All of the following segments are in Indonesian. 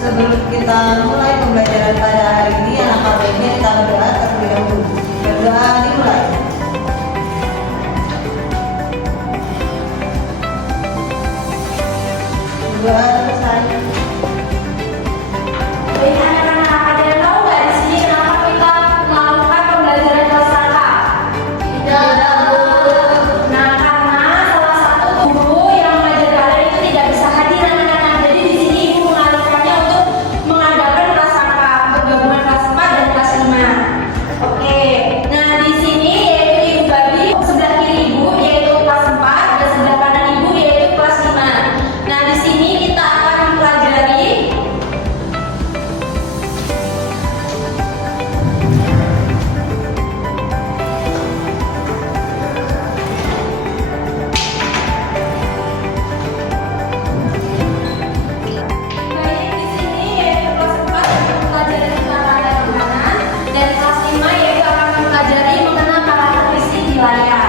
Sebelum kita mulai pembelajaran pada hari ini, alangkah baiknya kita berdoa terlebih dahulu. Berdoa dimulai. Berdoa selesai. Baik anak-anak, ada yang tahu nggak di sini kenapa kita melakukan pembelajaran prasangka? Tidak. Nah, karena salah satu guru yang mengajar kalian itu tidak bisa hadir anak-anak. Jadi di sini ibu mengalihkannya untuk mengadakan prasangka untuk gabungan kelas 4 dan kelas 5. Oke. Nah, di sini yaitu ibu bagi sebelah kiri ibu yaitu kelas 4 dan sebelah kanan ibu yaitu kelas 5. Nah, di sini kita akan mempelajari baik di sini yaitu kelas 4 akan mempelajari tentang rantai makanan dan kelas 5 yaitu akan mempelajari mengenal karakteristik wilayah.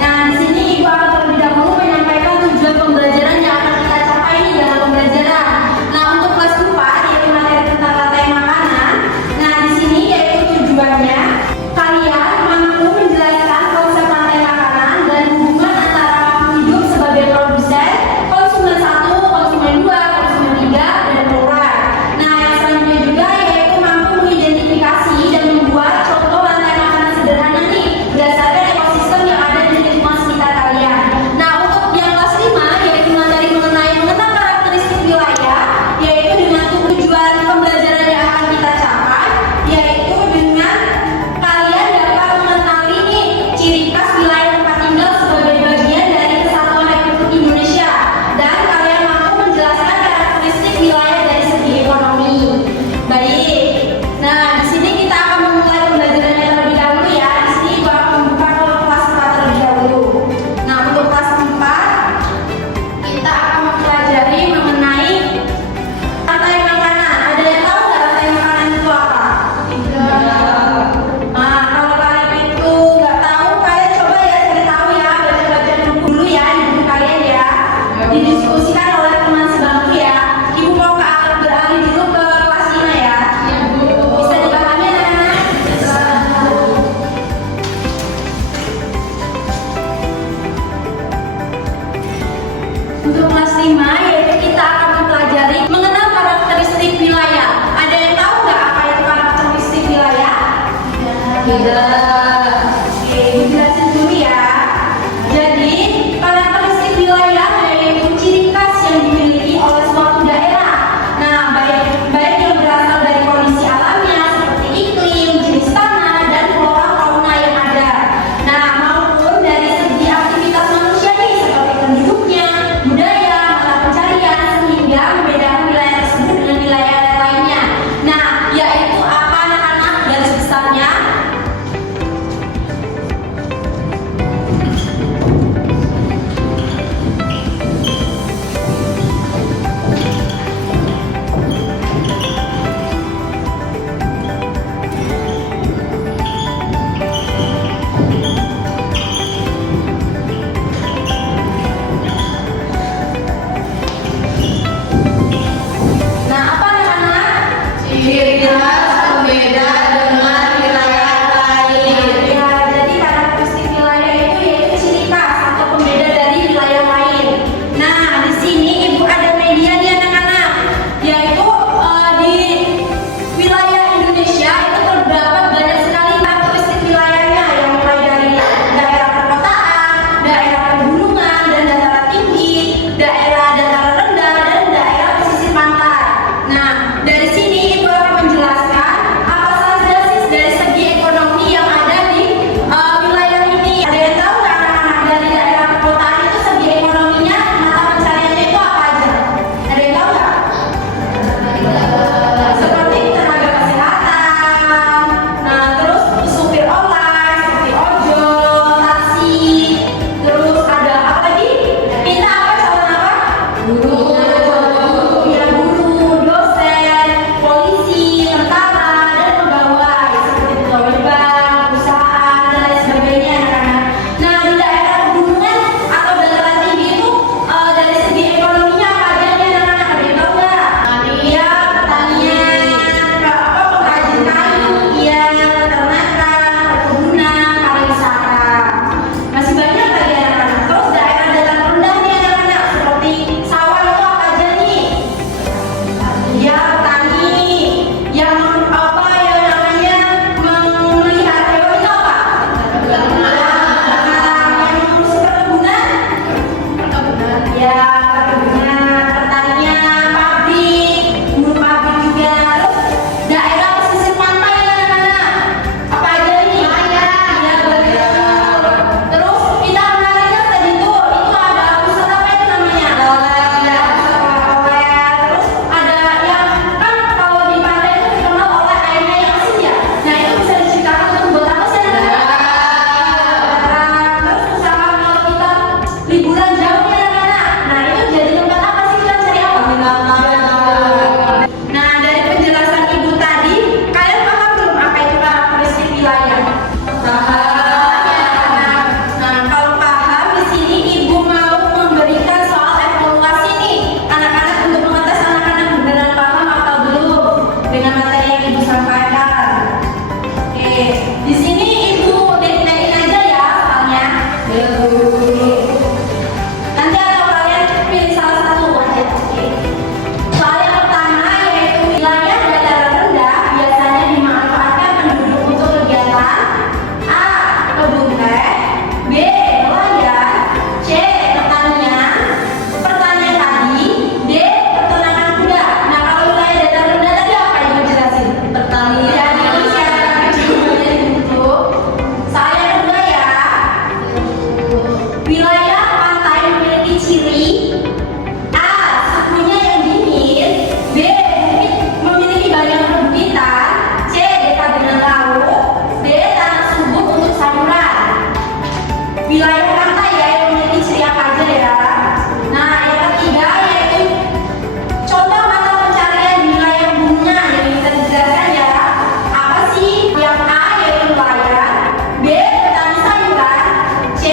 Nah, di sini ibu akan terlebih dahulu menyampaikan tujuan pembelajaran yang akan kita capai nih dalam pembelajaran. Nah, untuk kelas 4 yaitu materi tentang rantai makanan. Nah, di sini yaitu tujuannya kalian mampu menjelaskan konsep rantai makanan dan hubungan antara makhluk hidup sebagai produsen, konsumen 1, konsumen 2, konsumen 3, dan pengeluaran. Nah, yang selanjutnya juga yaitu mampu mengidentifikasi dan membuat contoh rantai makanan sederhana nih berdasarkan ekosistem yang ada di lingkungan sekitar kalian. Nah, untuk yang kelas 5 yaitu materi mengenai mengenal karakteristik wilayah, yaitu dengan tujuan pembelajaran yang akan kita capai, yaitu dengan kalian dapat mengenali nih ciri khas wilayah tempat tinggal sebagai bagian dari Kesatuan Republik Indonesia dan kalian mampu menjelaskan karakteristik wilayah dari segi ekonomi. Baik. Nah, di sini kita akan memulai pembelajarannya terlebih dahulu ya. Di sini ibu akan membuka kelas 4 terlebih dahulu. Nah, untuk kelas 4 kita akan mempelajari mengenai rantai makanan. Ada yang tahu nggak rantai makanan itu apa? Tidak. Nah, kalau kalian itu nggak tahu, kalian coba ya cari tahu ya, baca-baca buku dulu ya di buku kalian ya. Didiskusikan oleh teman sebangku ya. Ibu mau beralih dulu ke kelas 5 ya. Bisa dipahami anak-anak? Bisa. Untuk kelas 5 yaitu kita akan mempelajari mengenal karakteristik wilayah. Ada yang tahu nggak apa itu karakteristik wilayah? Tidak. Oke, ibu jelasin dulu ya. Jadi, karakteristik wilayah yaitu ciri khas yang dimiliki oleh suatu daerah. Nah, baik yang berasal dari kondisi alamnya seperti iklim, jenis tanah, dan flora fauna yang ada. Nah, maupun dari segi aktivitas manusia nih seperti penduduknya, budaya, mata pencarian sehingga membedakan wilayah tersebut dengan wilayah lainnya. Nah, yaitu apa anak-anak garis besarnya? wilayah pantai ya yang memiliki ciri apa aja ya. Nah, yang ketiga yaitu contoh mata pencarian di wilayah bumnya yang kita jelaskan ya. Apa sih? Yang A yaitu nelayan, B petani sayuran, C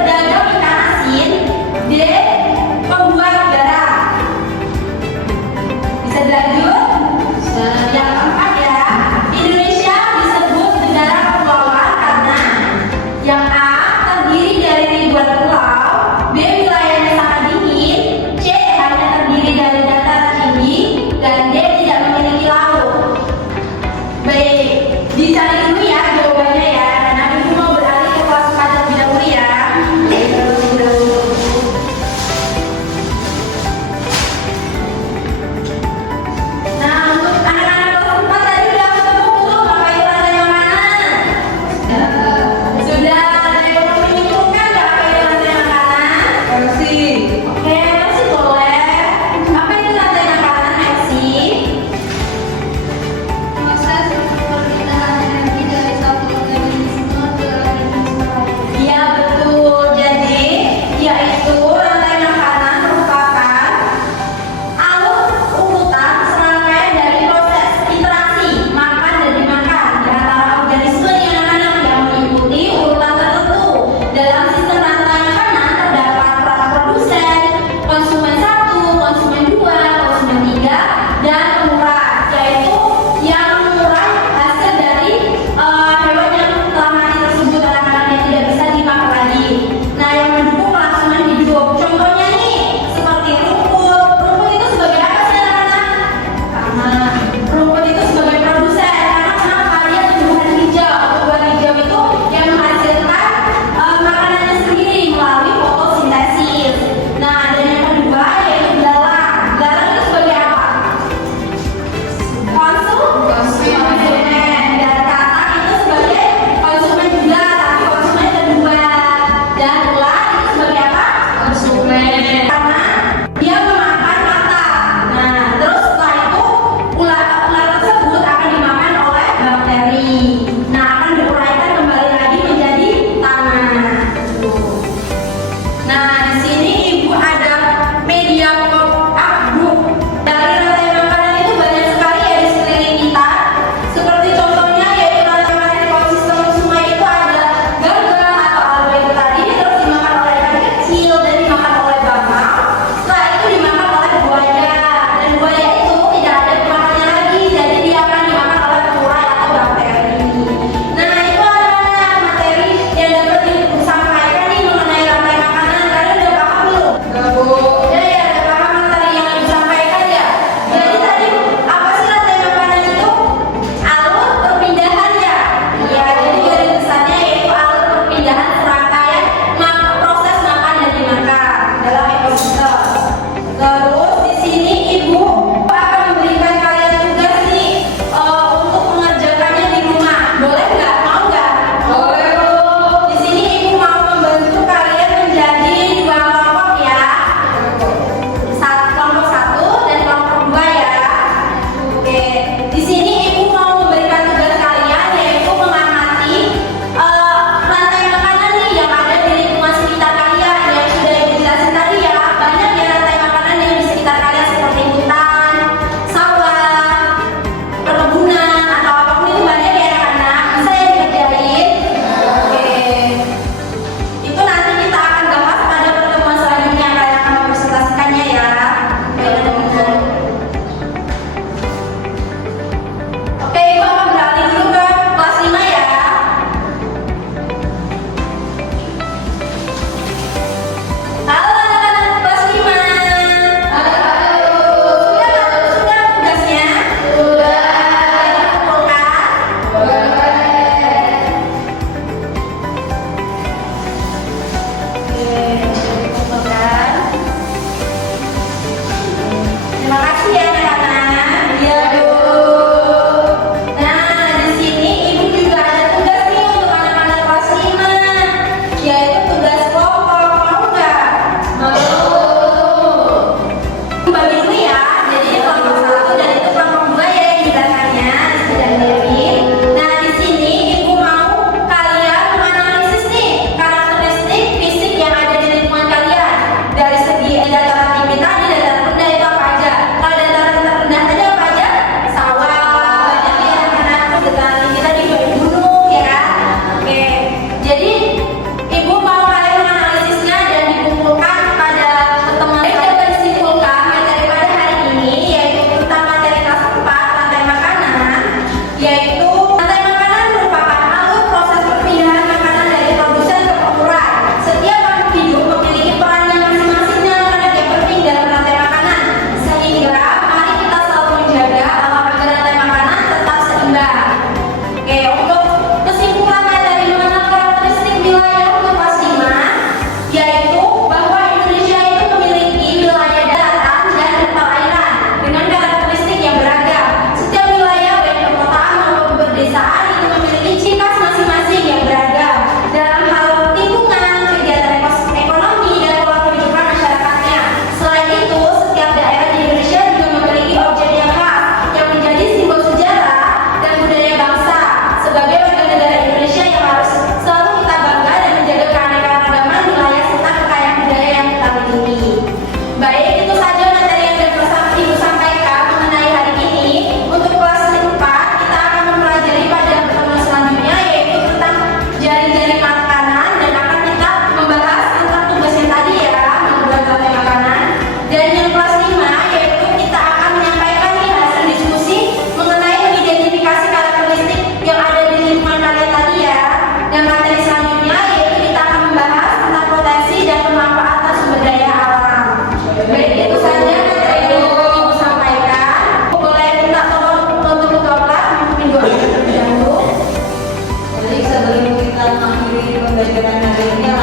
pedagang ikan asin, D pembuat garam. Bisa dilanjut? Yang keempat ya, Indonesia disebut negara kepulauan karena yang A terdiri dari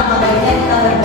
alangkah baiknya kita berdoa